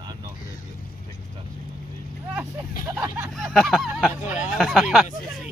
I'm not really a thing touching on these. I thought I was being a sissy.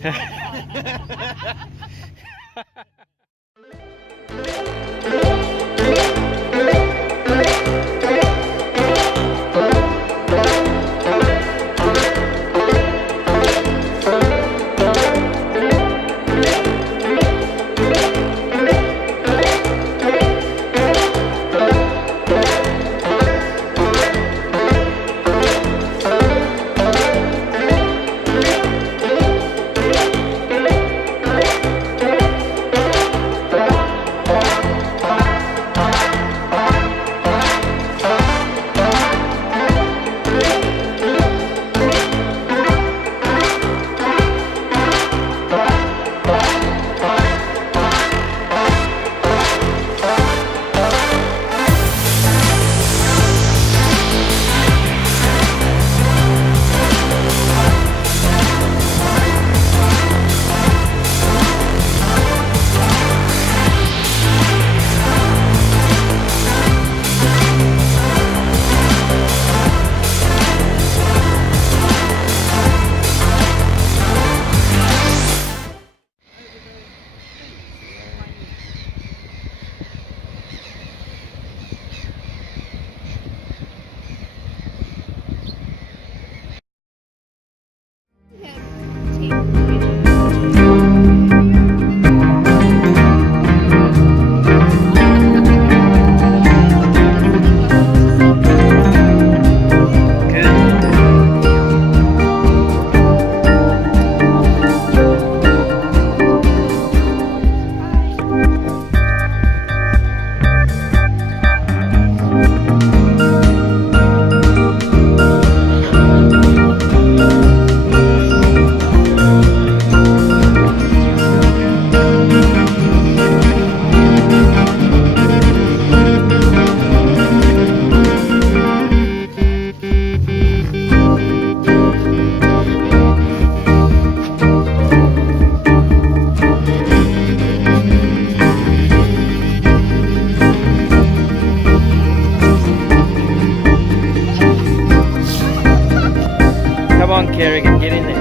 Come on, Kerrigan, get in there.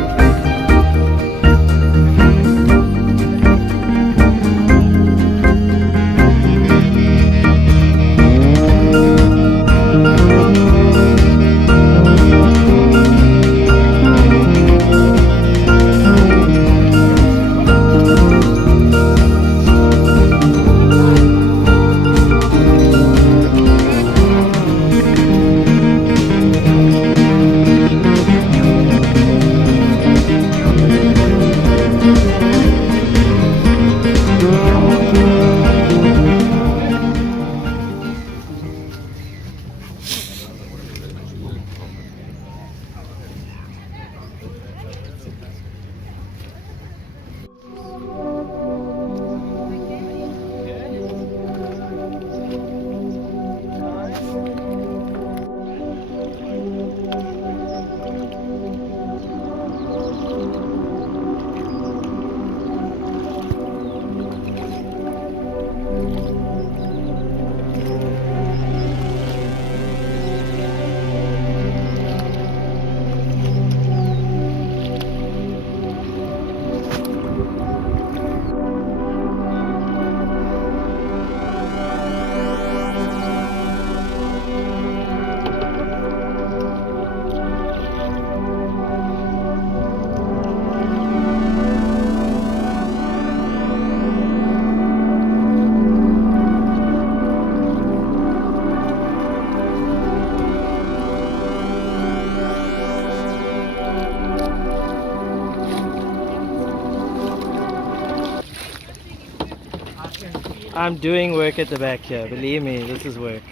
I'm doing work at the back here, believe me, this is work.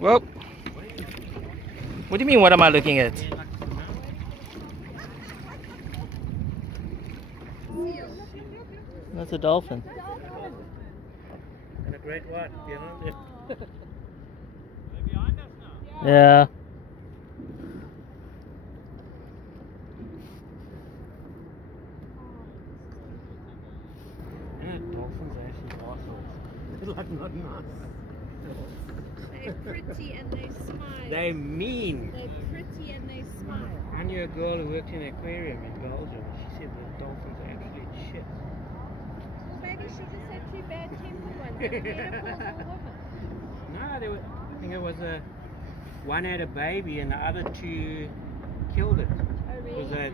Well, what do you mean, what am I looking at? That's a dolphin. And a great one, you know? Yeah. Yeah, dolphins are actually awesome. Like not nuts. They're pretty and they smile. They mean. They're pretty and they smile. I knew a girl who worked in an aquarium in Belgium. She said the dolphins are absolute shit. Well, maybe she just had two bad-tempered ones. And metaphors all of it. No, there was, I think it was one had a baby and the other two killed it. Oh, Because really?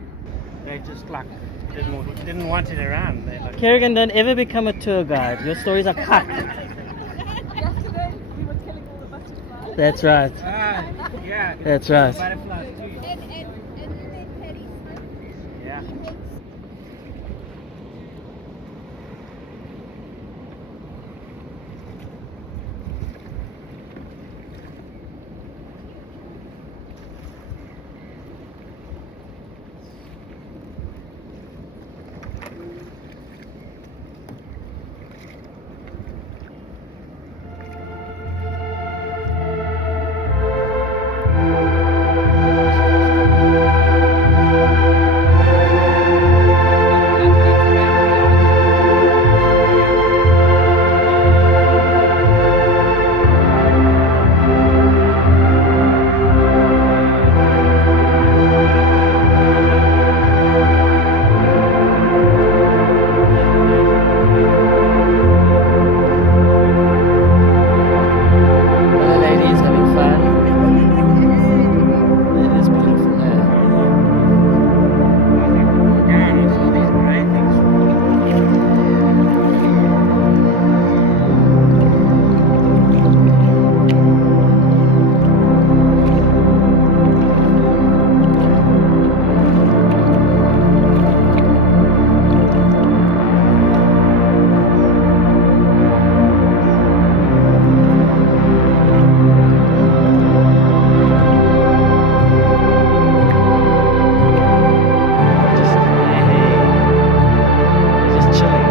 they just like didn't want it around. They like, Kerrigan, don't ever become a tour guide. Your stories are cut. Yesterday we were killing all the butterflies. That's right. yeah. That's right. Butterflies too. And you met Patty Smith. Yeah. She works. Are the ladies having fun? It is beautiful there. Yeah, and I saw these grey things. Just, they're just chilling.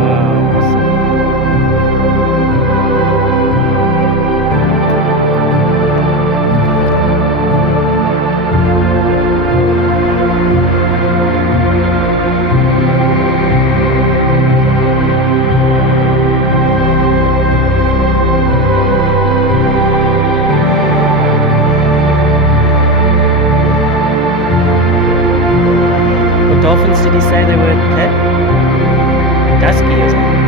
Wow, awesome. What dolphins did he say they were? Dusky or something?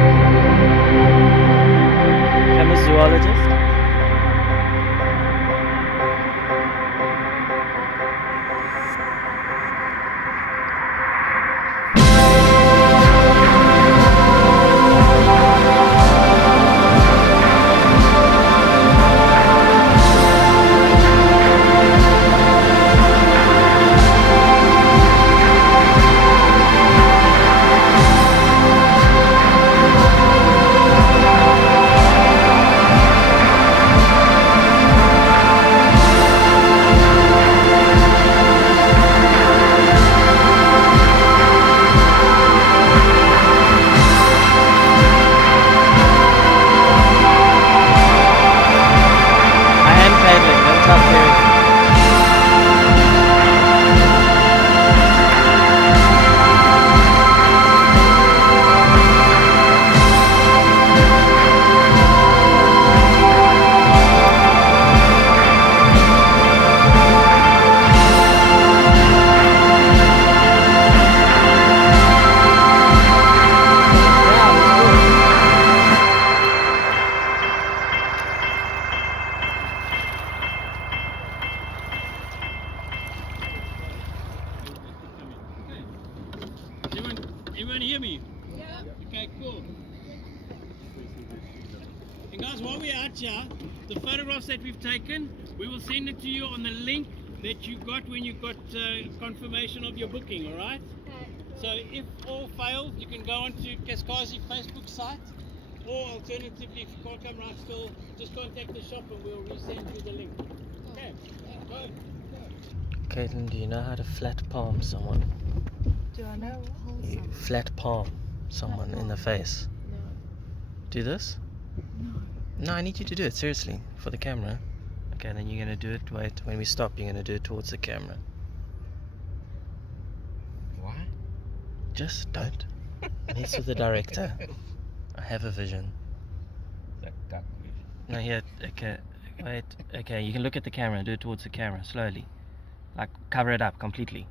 I'm a zoologist. I am paddling, don't tell Kerry. Everyone hear me? Yeah. Okay, cool. And guys, while we're out here, the photographs that we've taken, we will send it to you on the link that you got when you got confirmation of your booking, alright? So if all fails, you can go onto Kaskazi Facebook site, or alternatively, if you can't come right still, just contact the shop and we'll resend you the link. Okay, go. Caitlin, do you know how to flat palm someone? Do I know? Flat palm someone in the face. No. Do this? No, I need you to do it, seriously, for the camera. Okay, then you're gonna do it, wait, when we stop, you're gonna do it towards the camera. Why? Just don't. Mess with the director. I have a vision. That duck. No, here, okay, wait, okay, you can look at the camera, do it towards the camera, slowly. Like, cover it up completely.